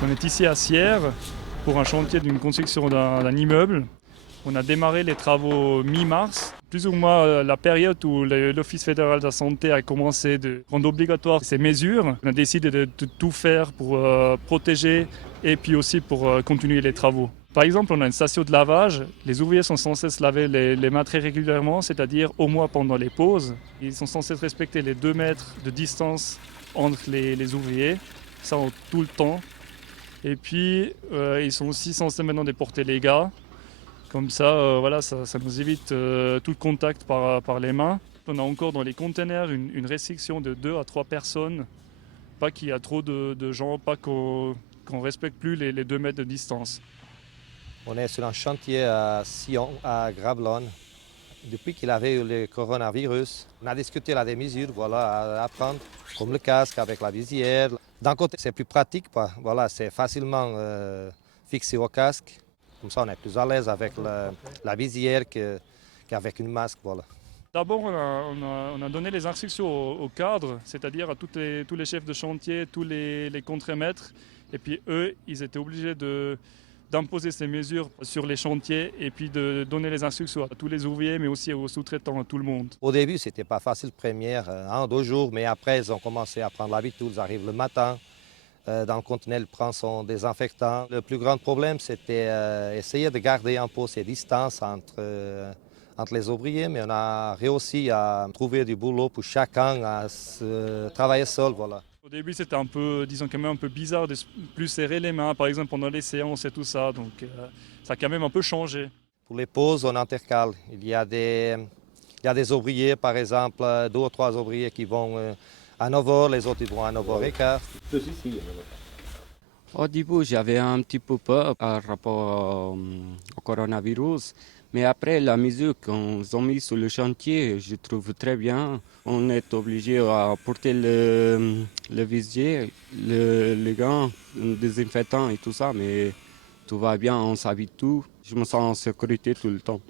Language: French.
On est ici à Sierre pour un chantier d'une construction d'un immeuble. On a démarré les travaux mi-mars, plus ou moins la période où l'Office fédéral de la santé a commencé de rendre obligatoire ces mesures. On a décidé de tout faire pour protéger et puis aussi pour continuer les travaux. Par exemple, on a une station de lavage. Les ouvriers sont censés se laver les mains très régulièrement, c'est-à-dire au moins pendant les pauses. Ils sont censés respecter les 2 mètres de distance entre les ouvriers, ça en tout le temps. Et puis, ils sont aussi censés maintenant déporter les gars. Comme ça, voilà, ça nous évite tout le contact par les mains. On a encore dans les containers une restriction de 2 à 3 personnes. Pas qu'il y a trop de gens, pas qu'on respecte plus les 2 mètres de distance. On est sur un chantier à Sion, à Gravelines. Depuis qu'il avait eu le coronavirus, on a discuté là des mesures voilà, à prendre, comme le casque avec la visière. D'un côté, c'est plus pratique, voilà, c'est facilement fixé au casque. Comme ça, on est plus à l'aise avec la visière qu'avec une masque. Voilà. D'abord, on a donné les instructions au cadre, c'est-à-dire à tous les chefs de chantier, tous les contremaîtres. Et puis eux, ils étaient obligés d'imposer ces mesures sur les chantiers et puis de donner les instructions à tous les ouvriers, mais aussi aux sous-traitants, à tout le monde. Au début, c'était pas facile, première, 1 2 jours, mais après, ils ont commencé à prendre l'habitude. Ils arrivent le matin, dans le conteneur, ils prennent son désinfectant. Le plus grand problème, c'était essayer de garder un peu ces distances entre les ouvriers, mais on a réussi à trouver du boulot pour chacun à travailler seul. Voilà. Au début, c'était un peu, disons, quand même un peu bizarre de plus serrer les mains, par exemple pendant les séances et tout ça. Donc, ça a quand même un peu changé. Pour les pauses, on intercale. Il y a des ouvriers, par exemple, 2 ou 3 ouvriers qui vont à 9 h, les autres ils vont à 9 h 15. Au début, j'avais un petit peu peur par rapport au coronavirus, mais après la mesure qu'on a mis sur le chantier, je trouve très bien. On est obligé à porter le visier, les gants, le désinfectant et tout ça, mais tout va bien, on s'habitue. Je me sens en sécurité tout le temps.